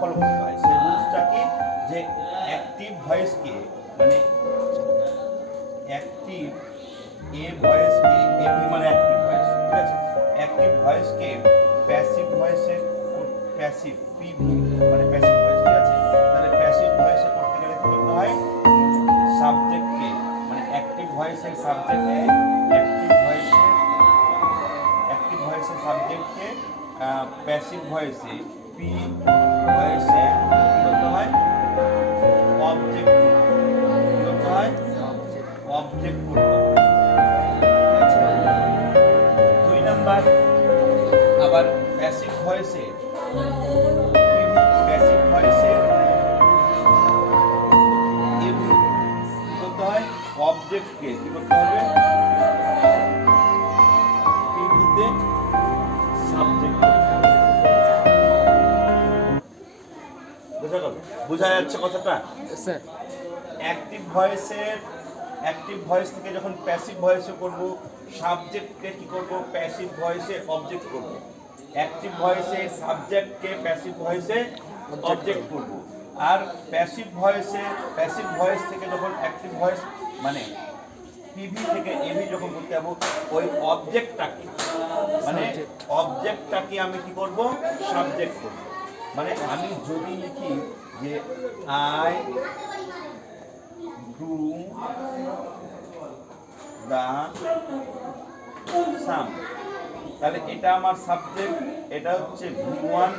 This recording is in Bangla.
ফলো করতে হয়। সেই রুলসটা কি, যে অ্যাক্টিভ ভয়েসকে মানে অ্যাক্টিভ এ ভয়েসকে, এভি মানে অ্যাক্টিভ ভয়েস, ঠিক আছে, অ্যাক্টিভ ভয়েসকে প্যাসিভ ভয়েসে, প্যাসিভ পিভি মানে প্যাসিভ ভয়েস, ঠিক আছে। তাহলে প্যাসিভ ভয়েসে করতে গেলে কি করতে হয়, সাবজেক্টকে মানে অ্যাক্টিভ ভয়েসের সাবজেক্টকে, অ্যাক্টিভ ভয়েসের সাবজেক্টকে প্যাসিভ ভয়েসে পি ভয়েসে কি করতে হয়, অবজেক্ট করতে হয়, অবজেক্ট করতে হয়, ঠিক আছে। 2 নাম্বার আবার প্যাসিভ ভয়েসে, প্যাসিভ ভয়েসে এভি কি করতে হয়, অবজেক্টকে কি করতে হবে, পিভিতে সাবজেক্ট করতে হবে। বোঝা যাচ্ছে কথাটা? স্যার অ্যাক্টিভ ভয়েস থেকে যখন প্যাসিভ ভয়েসে করব, সাবজেক্টকে কি করব, প্যাসিভ ভয়েসে অবজেক্ট করব। অ্যাক্টিভ ভয়েসে সাবজেক্টকে প্যাসিভ ভয়েসে অবজেক্ট করব। আর প্যাসিভ ভয়েস থেকে যখন অ্যাক্টিভ ভয়েস মানে পিভি থেকে এভি যখন করতে যাবো, ওই অবজেক্টটাকে মানে অবজেক্টটাকে আমি কি করব, সাবজেক্ট করব। মানে আমি যদি লিখি যে আই ডু দা সাম, তাহলে এটা আমার সাবজেক্ট, এটা হচ্ছে V1